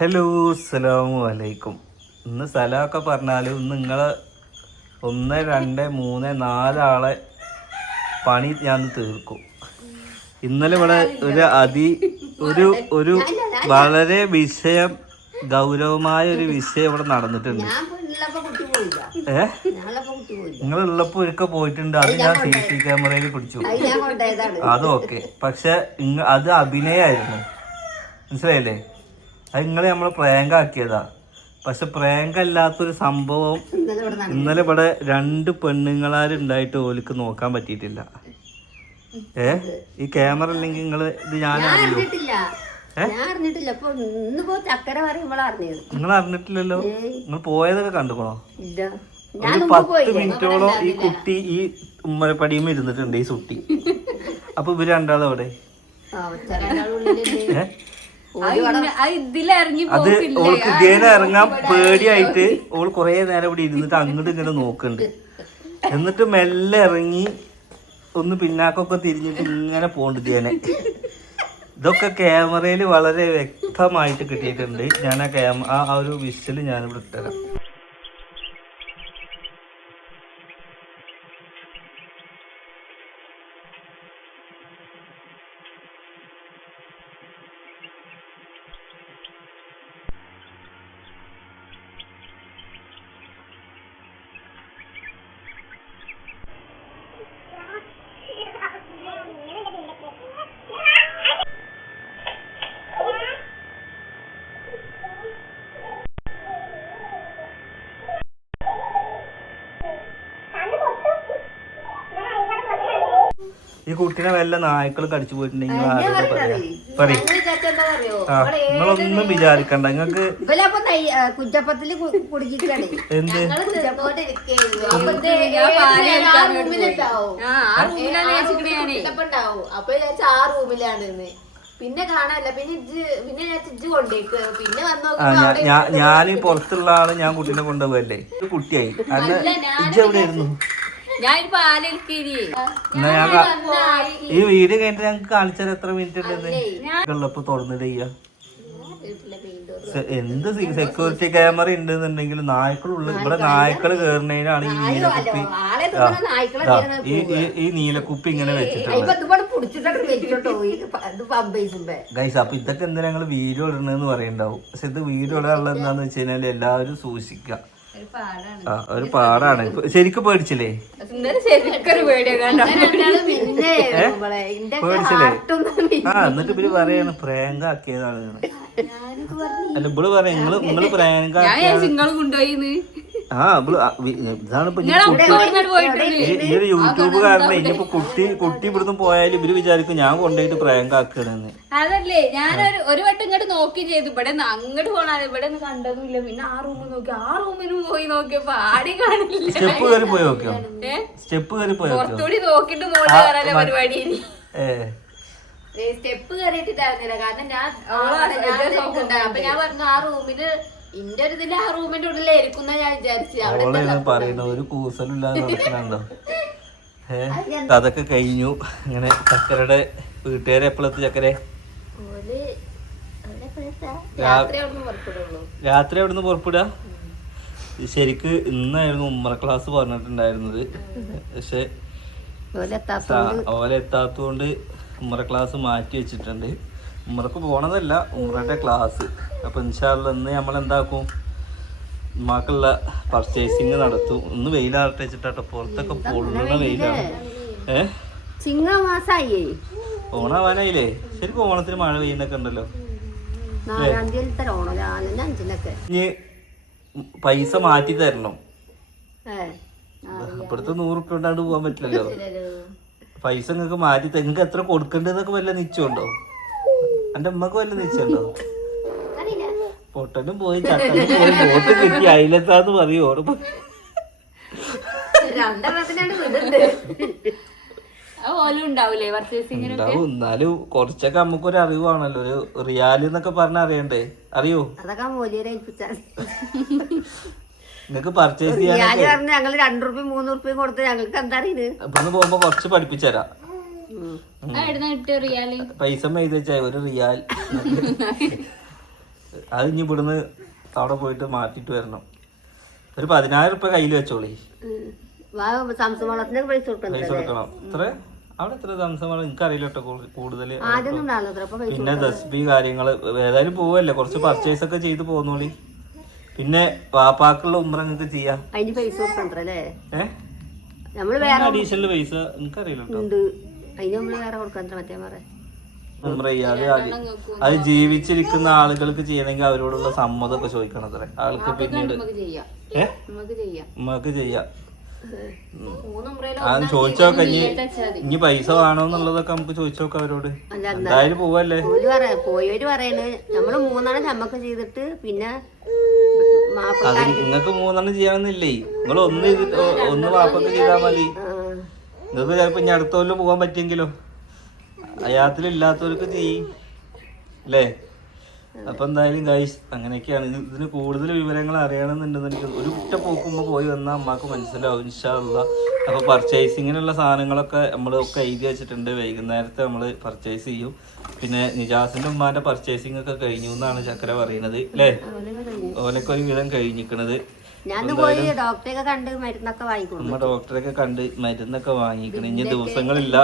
Hello അസ്സലാമു അലൈക്കും. ഇന്ന് സ്ഥലമൊക്കെ പറഞ്ഞാൽ ഇന്ന് നിങ്ങൾ 1 2 3 4 ആളെ പണി ഞാൻ തീർക്കും. ഇന്നലെ ഇവിടെ ഒരു വളരെ ഗൗരവമായ ഒരു വിഷയം ഇവിടെ നടന്നിട്ടുണ്ട്. നിങ്ങളുള്ളപ്പോൾ ഒരിക്കൽ പോയിട്ടുണ്ട്, അത് ഞാൻ CC ക്യാമറയിൽ പിടിച്ചു. അത് ഓക്കെ, പക്ഷെ അത് അഭിനയമായിരുന്നു, മനസ്സിലായില്ലേ? അത് നമ്മൾ പ്രാങ്ക് ആക്കിയതാ. പക്ഷെ പ്രാങ്ക് അല്ലാത്തൊരു സംഭവം ഇന്നലെ ഇവിടെ 2 പെണ്ണുങ്ങളാരുണ്ടായിട്ട് ഓലിക്ക് നോക്കാൻ പറ്റിയിട്ടില്ല. ഈ ക്യാമറ ഇല്ലെങ്കിൽ നിങ്ങൾ ഇത് നിങ്ങൾ അറിഞ്ഞിട്ടില്ലല്ലോ. നിങ്ങൾ പോയതൊക്കെ കണ്ടുക്കണോ? ഒരു 10 മിനിറ്റോളം ഈ കുട്ടി ഈ ഉമ്മരപ്പടിയുമ്പോ ഇരുന്നിട്ടുണ്ട് ഈ സുട്ടി. അപ്പൊ ഇവര് രണ്ടാളും അവിടെ. അത് ഓൾക്ക് ഇതേനെ ഇറങ്ങാൻ പേടിയായിട്ട് ഓൾ കൊറേ നേരം ഇവിടെ ഇരുന്നിട്ട് അങ്ങോട്ട് ഇങ്ങനെ നോക്കുന്നുണ്ട്. എന്നിട്ട് മെല്ലെ ഇറങ്ങി ഒന്ന് പിന്നാക്കൊക്കെ തിരിഞ്ഞിട്ട് ഇങ്ങനെ പോണ്ട് ഇതേനെ. ഇതൊക്കെ ക്യാമറയിൽ വളരെ വ്യക്തമായിട്ട് കിട്ടിയിട്ടുണ്ട്. ഞാൻ ആ ഒരു വിഷ്വല് ഞാനിവിടെ ഇട്ടുതരാം. ഈ കുട്ടീനെ വല്ല നായ്ക്കൾ കടിച്ചു പോയിട്ടുണ്ടെങ്കിൽ നിങ്ങളൊന്നും വിചാരിക്കണ്ട. നിങ്ങക്ക് എന്ത് പിന്നെ കാണാനല്ല, പിന്നെ ഞാൻ പുറത്തുള്ള ആള് ഞാൻ കുട്ടീനെ കൊണ്ടുപോകല്ലേ. കുട്ടിയായി അന്ന് ഇജ്ജ് എവിടെയായിരുന്നു? ഈ വീഡിയോ കഴിഞ്ഞിട്ട് ഞങ്ങൾക്ക് കാണിച്ചാൽ എത്ര മിനിറ്റ് ഉണ്ടെന്ന് തുറന്നിടുക. എന്ത് സെക്യൂരിറ്റി ക്യാമറ ഉണ്ടെന്നുണ്ടെങ്കിൽ നായ്ക്കളുള്ള ഇവിടെ നായ്ക്കള് കേറുന്നതിനാണ് ഈ നീലക്കുപ്പി ഈ നീലക്കുപ്പി ഇങ്ങനെ വെച്ചിട്ടുള്ളത്. ഗൈസ്, അപ്പൊ ഇതൊക്കെ എന്തിനാ ഞങ്ങൾ വീഡിയോ ഇടണെന്ന് പറയണ്ടാവും. പക്ഷെ ഇത് വീഡിയോ ഇടാനുള്ളത് എന്താന്ന് വെച്ച് കഴിഞ്ഞാൽ എല്ലാവരും സൂക്ഷിക്കുക. ഒരു പാടാണ്. ശരിക്കും പേടിച്ചില്ലേ? പേടിച്ചില്ലേ? എന്നിട്ട് ഇവര് പറയാണ് പ്രാങ്ക് ആക്കിയതാണ്. അല്ല, ഇവള് പറയാ നിങ്ങള് പ്രാങ്ക് ഇതാണ് ഇപ്പൊ ഈ ഒരു യൂട്യൂബ് കാരണം. ഇനിയിപ്പോ കുട്ടി ഇവിടുന്ന് പോയാലും ഇവര് വിചാരിക്കും ഞാൻ കൊണ്ടുപോയിട്ട് പ്രാങ്ക് ആക്കണെന്ന്. അതല്ലേ, ഞാൻ ഒരു വട്ടം ഇങ്ങോട്ട് നോക്കി ചെയ്തു. ഇവിടെ അങ്ങോട്ട് പോണാതെ ഇവിടെ കണ്ടതുമില്ല. പിന്നെ ആ റൂമിനും പോയി നോക്കിയപ്പോ ആടി കാണില്ല. സ്റ്റെപ്പ് കയറി പോയി നോക്കിയോ? സ്റ്റെപ്പ് കയറി പോയി പുറത്തുകൂടി നോക്കിട്ട് മോള് കയറാനുള്ള പരിപാടി. സ്റ്റെപ്പ് കയറിയിട്ടിട്ടായിരുന്നില്ല, കാരണം ഞാൻ അപ്പൊ ഞാൻ പറഞ്ഞു ആ റൂമിന് ഇന്റെ ഒരു ഇതില് ആ റൂമിന്റെ ഉള്ളിലായിരിക്കുന്ന ഞാൻ വിചാരിച്ചു. ഒരു കൂസലില്ലാതെ നടക്കണുണ്ടോ? അതൊക്കെ കഴിഞ്ഞു. ഇങ്ങനെ ചക്കരയുടെ വീട്ടുകാരെ എപ്പോഴത്തെ ചക്കരെ രാത്രി അവിടുന്ന് പുറപ്പെടുക. ശരിക്ക് ഇന്നായിരുന്നു ഉമ്മറ ക്ലാസ് പറഞ്ഞിട്ടുണ്ടായിരുന്നത്. പക്ഷെ ഓല എത്താത്തതുകൊണ്ട് ഉമ്മറ ക്ലാസ് മാറ്റി വെച്ചിട്ടുണ്ട്. ഉമ്മറക്ക് പോണതല്ല, ഉമ്മറയുടെ ക്ലാസ്. അപ്പൊ ഇൻഷാ അല്ലാഹ് ഇന്ന് നമ്മൾ എന്താക്കും, ഉമ്മാക്കുള്ള പർച്ചേസിങ് നടത്തും. ഇന്ന് വെയിലാറട്ടെ വെച്ചിട്ടോ, പുറത്തൊക്കെ പൊള്ളുന്ന വെയിലാണ്. ഓണാവാനായില്ലേ? ശരിക്കും ഓണത്തിന് മഴ പെയ്യുന്നൊക്കെ ഉണ്ടല്ലോ. ഇനി പൈസ മാറ്റി തരണം. ഇപ്പഴത്തെ 100 ഉറുപ്പിക കൊണ്ടാണ്ട് പോകാൻ പറ്റില്ലല്ലോ. പൈസ നിങ്ങൾക്ക് മാറ്റി നിങ്ങൾക്ക് എത്ര കൊടുക്കേണ്ടതൊക്കെ വല്ല നിശ്ചയമുണ്ടോ? എന്റെ ഉമ്മക്ക് വല്ല നിശ്ചയുണ്ടോ? പൊട്ടനും പോയി ചട്ടനും പോയി ബോട്ട് കിട്ടി അയിലെത്താന്ന് പറയൂ. ഓർമ്മ ഉണ്ടാവും. എന്നാലും കുറച്ചൊക്കെ നമുക്കൊരു അറിവാണല്ലോ. ഒരു റിയാൽ എന്നൊക്കെ പറഞ്ഞ അറിയണ്ടേ? അറിയോ? നിങ്ങക്ക് പർച്ചേസ് ചെയ്യാൻ ഞങ്ങള് 2 റുപ്യ 3 റുപ്യ കൊടുത്ത് ഞങ്ങൾക്ക് എന്താ ഇവിടുന്ന് പോകുമ്പോ കുറച്ച് പഠിപ്പിച്ചരാം. പൈസ എഴുതി വെച്ചാൽ 1 റിയാൽ അത് ഇനി ഇവിടുന്ന് അവിടെ പോയിട്ട് മാറ്റിട്ട് വരണം. ഒരു 10,000 റുപ്യ കയ്യിൽ വെച്ചോളി. പൈസ കൊടുക്കണം. ഇത്ര അവിടെ എത്ര സംസമാണ് എനിക്കറിയില്ല കേട്ടോ കൂടുതൽ. പിന്നെ ദസ്ബി കാര്യങ്ങള് ഏതായാലും പോവല്ലേ, കുറച്ച് പർച്ചേസ് ഒക്കെ ചെയ്ത് പോന്നോളി. പിന്നെ വാപ്പാക്കുള്ള ഉംറ നിങ്ങൾക്ക് ചെയ്യാം. അഡീഷണൽ പൈസ എനിക്കറിയില്ല കേട്ടോ. ഉംറ ചെയ്യാതെ അത് ജീവിച്ചിരിക്കുന്ന ആളുകൾക്ക് ചെയ്യണമെങ്കിൽ അവരോടുള്ള സമ്മതമൊക്കെ ചോദിക്കണം അത്രേ ആൾക്ക്. പിന്നീട് ഉമ്മക്ക് ചെയ്യാം. അത് ചോദിച്ചോക്ക ഇനി പൈസ വേണോ എന്നുള്ളതൊക്കെ നമുക്ക് ചോദിച്ചോക്കാം അവരോട്. എന്തായാലും പോവല്ലേ. പോയവര് പറയണ് നമ്മള് 3 നമ്മക്ക് ചെയ്തിട്ട് പിന്നെ അത് നിങ്ങക്ക് 3 ചെയ്യാമെന്നില്ലേ. നിങ്ങൾ ഒന്ന് വാപ്പൊക്കെ ചെയ്താൽ മതി. നിങ്ങൾക്ക് ചിലപ്പോ ഇനി അടുത്ത കൊല്ലം പോകാൻ പറ്റിയെങ്കിലോ. അയാത്തിലില്ലാത്തവർക്ക് ചെയ്യും അല്ലേ. അപ്പൊ എന്തായാലും ഗൈസ് അങ്ങനെയൊക്കെയാണ്. ഇതിന് കൂടുതൽ വിവരങ്ങൾ അറിയണമെന്നുണ്ടെന്നുണ്ടെങ്കിൽ ഒരു കുറ്റ പോക്കുമ്പോൾ പോയി വന്നാൽ അമ്മക്ക് മനസ്സിലാവും ഇൻഷാ അല്ലാ. അപ്പൊ പർച്ചേസിങ്ങിനുള്ള സാധനങ്ങളൊക്കെ നമ്മളൊക്കെ എഴുതി വെച്ചിട്ടുണ്ട്. വൈകുന്നേരത്തെ നമ്മൾ പർച്ചേസ് ചെയ്യും. പിന്നെ നിജാസിന്റെ ഉമ്മാന്റെ പർച്ചേസിംഗ് ഒക്കെ കഴിഞ്ഞു എന്നാണ് ചക്കര പറയുന്നത് അല്ലേ. ഓനൊക്കെ ഒരു വിധം കഴിഞ്ഞിരിക്കണത്. ഉമ്മ ഡോക്ടറൊക്കെ കണ്ട് മരുന്നൊക്കെ വാങ്ങിക്കണം. ഇനി ദിവസങ്ങളില്ല,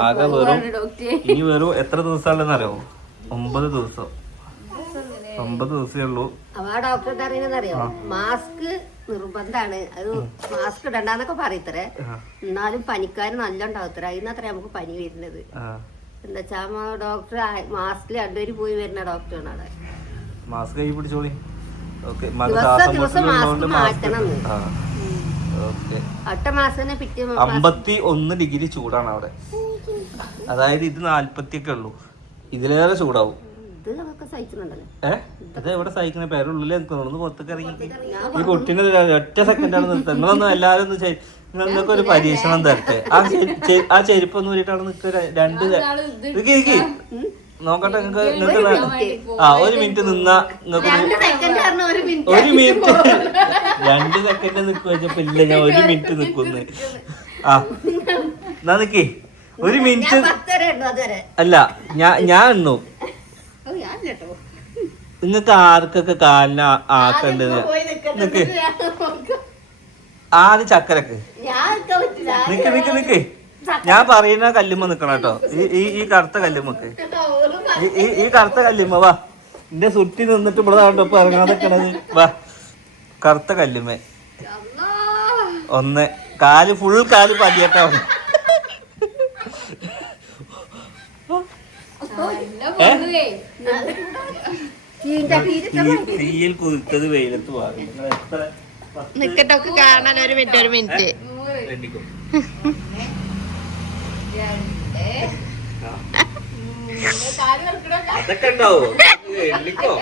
ആകെ ഇനി വെറും എത്ര ദിവസമുള്ളതെന്ന് അറിയോ? 9 ദിവസം. 9 ദിവസമേ ഉള്ളൂ. ഡോക്ടർ അറിയുന്നറിയോ, മാസ്ക് നിർബന്ധാണ്. അത് മാസ്ക് ഇടണ്ടെന്നൊക്കെ പറയത്തരേ. എന്നാലും പനിക്കാര് നല്ല ഉണ്ടാവത്തര. അതിനത്ര നമുക്ക് പനി വരുന്നത്. എന്താ വെച്ചാ ഡോക്ടർ മാസ്കിൽ രണ്ടുപേര് പോയി വരുന്ന ഡോക്ടറാണ് അവിടെ. മാസ്ക് കൈ പിടിച്ചോളി. ദിവസം മാസ്ക് മാറ്റണം. 51 ഡിഗ്രി ചൂടാണ് അവിടെ. അതായത് ഇത് 40 ഒക്കെ ഉള്ളൂ. ഇതിലേറെ ചൂടാവും. ഇത് എവിടെ സഹിക്കണ പേരുള്ളിൽ ഒന്ന് പുറത്തേക്ക് ഇറങ്ങി. ഈ കുട്ടീനെ ഒറ്റ സെക്കൻഡാണ് നിർത്തുന്നത്. നിങ്ങളൊന്നും എല്ലാവരും ഒന്ന് നിങ്ങൾക്ക് ഒരു പരീക്ഷണം തരട്ടെ. ആ ചെരുപ്പ് ഒന്ന് ഊരിട്ടാണ് നിൽക്കുക. 2 നോക്കട്ടെ. നിങ്ങൾക്ക് 1 മിനിറ്റ് നിന്നാ നിങ്ങൾക്ക് 1 മിനിറ്റ് 2 സെക്കൻഡ് നിൽക്കുക വെച്ചപ്പോ ഇല്ല, ഞാൻ 1 മിനിറ്റ് നിക്കുന്നു. എന്നാ നിക്കേ 1 മിനിറ്റ് അല്ല ഞാൻ എണ്ണു. നിങ്ങക്ക് ആർക്കൊക്കെ കാലിന് ആക്കണ്ടത് നിക്ക്. ആദ്യം ചക്കരക്ക് നിക്ക്. ഞാൻ പറയുന്ന കല്ലുമ്മ നിക്കണം കേട്ടോ. ഈ കറുത്ത കല്ലുമ്മക്ക്, ഈ കറുത്ത കല്ലുമ്മ വാ. എന്റെ സുറ്റി നിന്നിട്ട് ഇവിടെ നാട്ടൊപ്പം ഇറങ്ങാൻ നിക്കണത്. വാ കറുത്ത കല്ലുമ്മ. 1 കാല് ഫുൾ കാല് പതിയട്ടോ. തീയിൽ കുതിർത്തത് വെയിലത്ത് വാങ്ങി. നിക്കട്ടൊക്കെ കാണാൻ 1 മിനിറ്റ്. അതൊക്കെ ഉണ്ടാവോ? എണ്ണിക്കോ.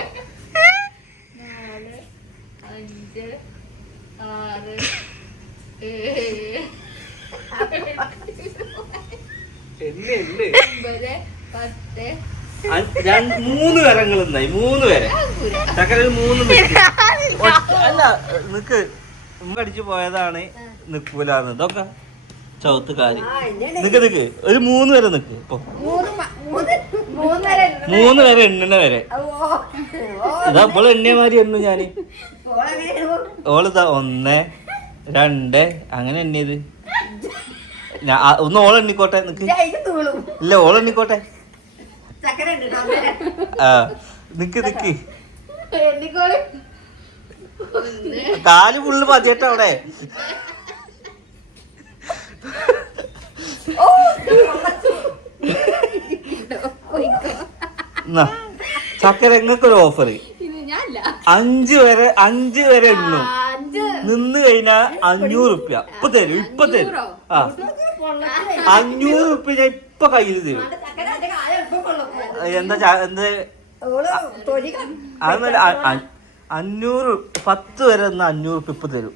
3 വരങ്ങൾ ഉണ്ടായി. 3 വരെ ചക്കര 3 അല്ല നിക്ക്. അടിച്ചു പോയതാണ് നിക്കൂലാന്ന്. ഇതൊക്കെ ചവിത്ത് കാല്. നിക്ക് ഒരു 3 വരെ നിക്ക്. ഇപ്പൊ 3 വരെ എണ്ണ വരെ. ഇതാ ഇപ്പോൾ എണ്ണമാതിരി എണ്ണു ഞാന്. ഓളിതാ 1 2 അങ്ങനെ എണ്ണിയത്. ഒന്ന് ഓളെണ്ണിക്കോട്ടെ. നിക്ക്. ഇല്ല ഓളെണ്ണിക്കോട്ടെ. നിക്ക് കാല് ഫുള്ള് പതിയട്ടെ അവിടെ. ചക്കര ഇങ്ങക്കൊരു ഓഫർ. 5 വരെ എണ്ണു. നിന്ന് കഴിഞ്ഞാ 500 റുപ്യ ഇപ്പൊ തരും. 500 റുപ്യ ഞാൻ ഇപ്പൊ കയ്യിൽ തരും. എന്താ 500 10 വരെ 500 റുപ്യ ഇപ്പൊ തരും.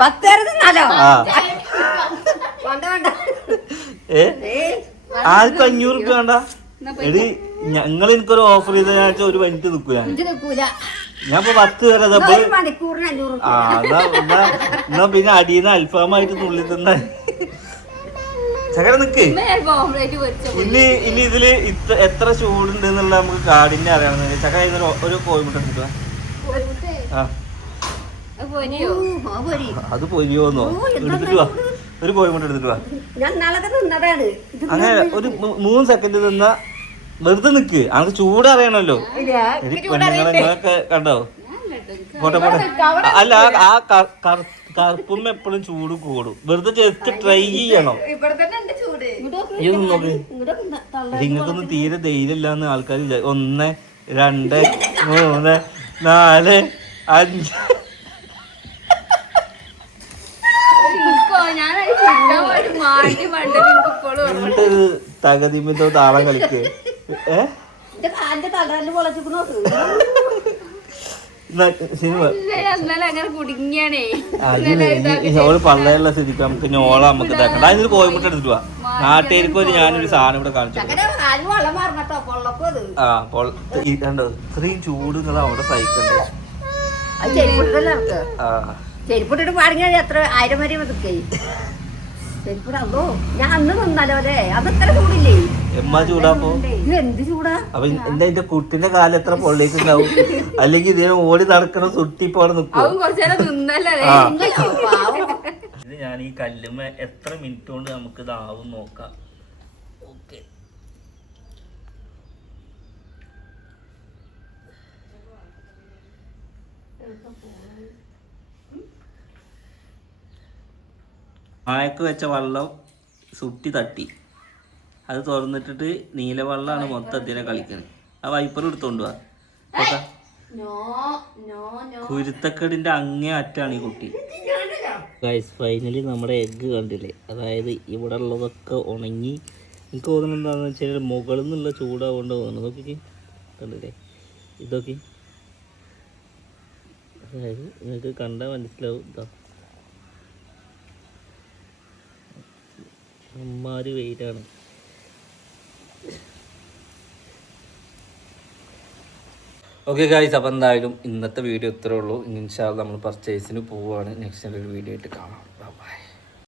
10 വരെ തിന്നാലോ? ആർക്കും 500 റുപ്യ വേണ്ട. എടി ഞങ്ങൾ എനിക്കൊരു ഓഫർ ചെയ്ത 1 മിനിറ്റ് നിൽക്കൂല. ഞാൻ ഇപ്പൊ 10 വരെ. എന്നാ പിന്നെ അടിയുന്ന അൽഫാമായിട്ട് തുള്ളി തിന്ന. ചക്കര നിക്ക്. ഓംലേറ്റ് പൊരിച്ച ഇനി ഇതില് എത്ര ചൂടുണ്ട് എന്നുള്ള നമുക്ക് കാടിനെ അറിയണം. ചക്ക ഒരു കോഴിമുട്ട എടുത്തിട്ട് വാ. ആ പൊരിയോ അത് പൊരിയോന്നോ എടുത്തിട്ട് വാ. ഒരു കോഴിമുട്ട എടുത്തിട്ട് വാ. ഞാൻ നാളെ നിന്നതാണ്. അങ്ങനെ ഒരു 3 സെക്കൻഡ് നിന്ന വെറുതെ നിക്ക്. നമുക്ക് ചൂടറിയണല്ലോ. നിങ്ങളൊക്കെ കണ്ടോ? പോട്ടെ അല്ല ആ കറുപ്പും എപ്പോഴും ചൂട് കൂടും. വെറുതെ ജസ്റ്റ് ട്രൈ ചെയ്യണം. ഇതൊന്നും നോക്ക്. നിങ്ങൾക്കൊന്നും തീരെ ധൈര്യമില്ലാന്ന് ആൾക്കാരില്ല. 1 2 3 4 5 എന്തൊരു തകതിമിത്തോ താളം കളിക്ക്. സിനിമ ഓള് പള്ളയുള്ള സ്ഥിതിക്ക് നമുക്ക് ഞോള നമുക്ക് ഇതാക്കണ്ട. അതിനൊരു കോഴിമുട്ട എടുത്തിട്ട് വാ. നാട്ടുകാർക്ക് ഞാനൊരു സാധനം ഇവിടെ കാണിച്ചു. കണ്ടോ ഇത്രയും ചൂട് നിങ്ങൾ അവിടെ സഹിക്കണ്ടേ? ചെരുപ്പിട്ടിട്ട് പാടിഞ്ഞാൽ എത്ര 1000 വരെ നിൽക്കേ. ചെരുപ്പിടോ ഞാൻ അന്ന് നിന്നാലോ അല്ലേ? അതത്ര ചൂടില്ലേ? എമ്മ ചൂടാപ്പോ ഇത് എന്ത് ചൂടാ? അപ്പൊ എന്റെ കുട്ടിന്റെ കാലം എത്ര പൊള്ളിക്കുണ്ടാവും. അല്ലെങ്കിൽ ഇതിന് ഓടി നടക്കണ സുട്ടിപ്പോടെ നിൽക്കും. ഇത് ഞാൻ ഈ കല്ലുമ്മ എത്ര മിനിറ്റ് കൊണ്ട് നമുക്ക് ഇതാവും നോക്കാം. ഓക്കെ ആയക്ക് വെച്ച വെള്ളം സുട്ടി തട്ടി അത് തുറന്നിട്ടിട്ട് നീലവെള്ളമാണ് മൊത്തത്തിനെ കളിക്കുന്നത്. ആ വൈപ്പർ എടുത്തോണ്ട് പോവാ. കുരുത്തക്കേടിന്റെ അങ്ങേ അറ്റാണ് ഈ കുട്ടി. ഗൈസ് ഫൈനലി നമ്മുടെ എഗ്ഗ് കണ്ടില്ലേ? അതായത് ഇവിടെ ഉള്ളതൊക്കെ ഉണങ്ങി. എനിക്ക് തോന്നുന്നത് എന്താണെന്ന് വെച്ചാൽ മുകളിൽ നിന്നുള്ള ചൂടാകൊണ്ട് തോന്നുന്നു. നോക്കി കണ്ടില്ലേ? ഇതൊക്കെ അതായത് നിങ്ങൾക്ക് കണ്ടാൽ മനസ്സിലാവും. ഇതാ അമ്മാര് വെയിലാണ്. ഓക്കെ ഗായ്സ്, അപ്പോൾ എന്തായാലും ഇന്നത്തെ വീഡിയോ ഇത്രേ ഉള്ളൂ. ഇൻഷാ അല്ലാഹ് നമ്മൾ പർച്ചേസിന് പോവുകയാണ്. നെക്സ്റ്റ് ഒരു വീഡിയോ ആയിട്ട് കാണാം.